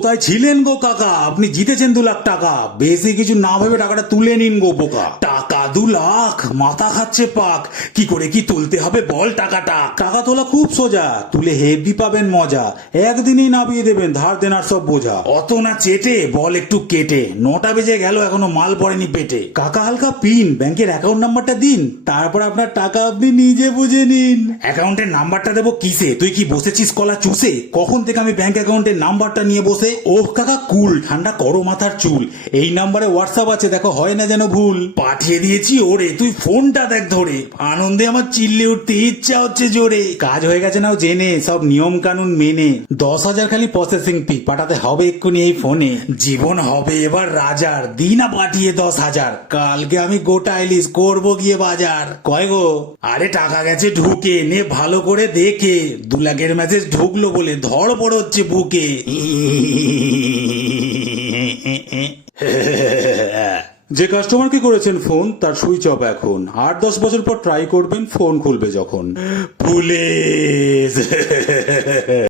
কোথায় ছিলেন গো কাকা? আপনি জিতেছেন 2 লাখ টাকা। বেশি কিছু না ভেবে টাকাটা তুলে নিন গো বোকা। টাকা 2 লাখ? মাথা খাচ্ছে পাক। কি করে কি তুলতে হবে বল টাকাটা। টাকা তোলা খুব সোজা, তুলে হেভি পাবেন মজা। একদিনেই নামিয়ে দেবেন ধার দেনার সব বোঝা। অত না চেটে বল একটু কেটে, 9টা বেজে গেল এখনো মাল পড়েনি পেটে। কাকা হালকা পিন, ব্যাংকের অ্যাকাউন্ট নাম্বারটা দিন, তারপর আপনার টাকা আপনি নিজে বুঝে নিন। অ্যাকাউন্টের নাম্বারটা দেবো কিসে? তুই কি বসেছিস কলা চুষে? কখন থেকে আমি ব্যাংক অ্যাকাউন্টের নাম্বারটা নিয়ে বসে। ওহ কাকা কুল, ঠান্ডা করো মাথার চুল। এই নাম্বারে হোয়াটসঅ্যাপ আছে, দেখো হয় না যেন ভুল। পাঠিয়ে দিয়েছি ওরে, তুই ফোনটা দেখ ধরে। আনন্দে আমার চিল্লে উঠতে ইচ্ছা হচ্ছে জোরে। কাজ হয়ে গেছে নাও জেনে, সব নিয়ম কানুন মেনে। 10,000 খালি প্রসেসিং ফি, পাঠাতে হবে এক্ষুনি এই ফোনে। জীবন হবে এবার রাজার, দিনা পাঠিয়ে 10,000। কালকে আমি গোটা ইলিশ করবো গিয়ে বাজার। কয় গো? আরে টাকা গেছে ঢুকে, নে ভালো করে দেখে। 2 লাখের মেসেজ ঢুকলো বলে ধড়পড় হচ্ছে বুকে। যে কাস্টমারকে করেছেন ফোন তার সুইচ অফ এখন। 8-10 বছর পর ট্রাই করবেন, ফোন খুলবে যখন। পুলিশ!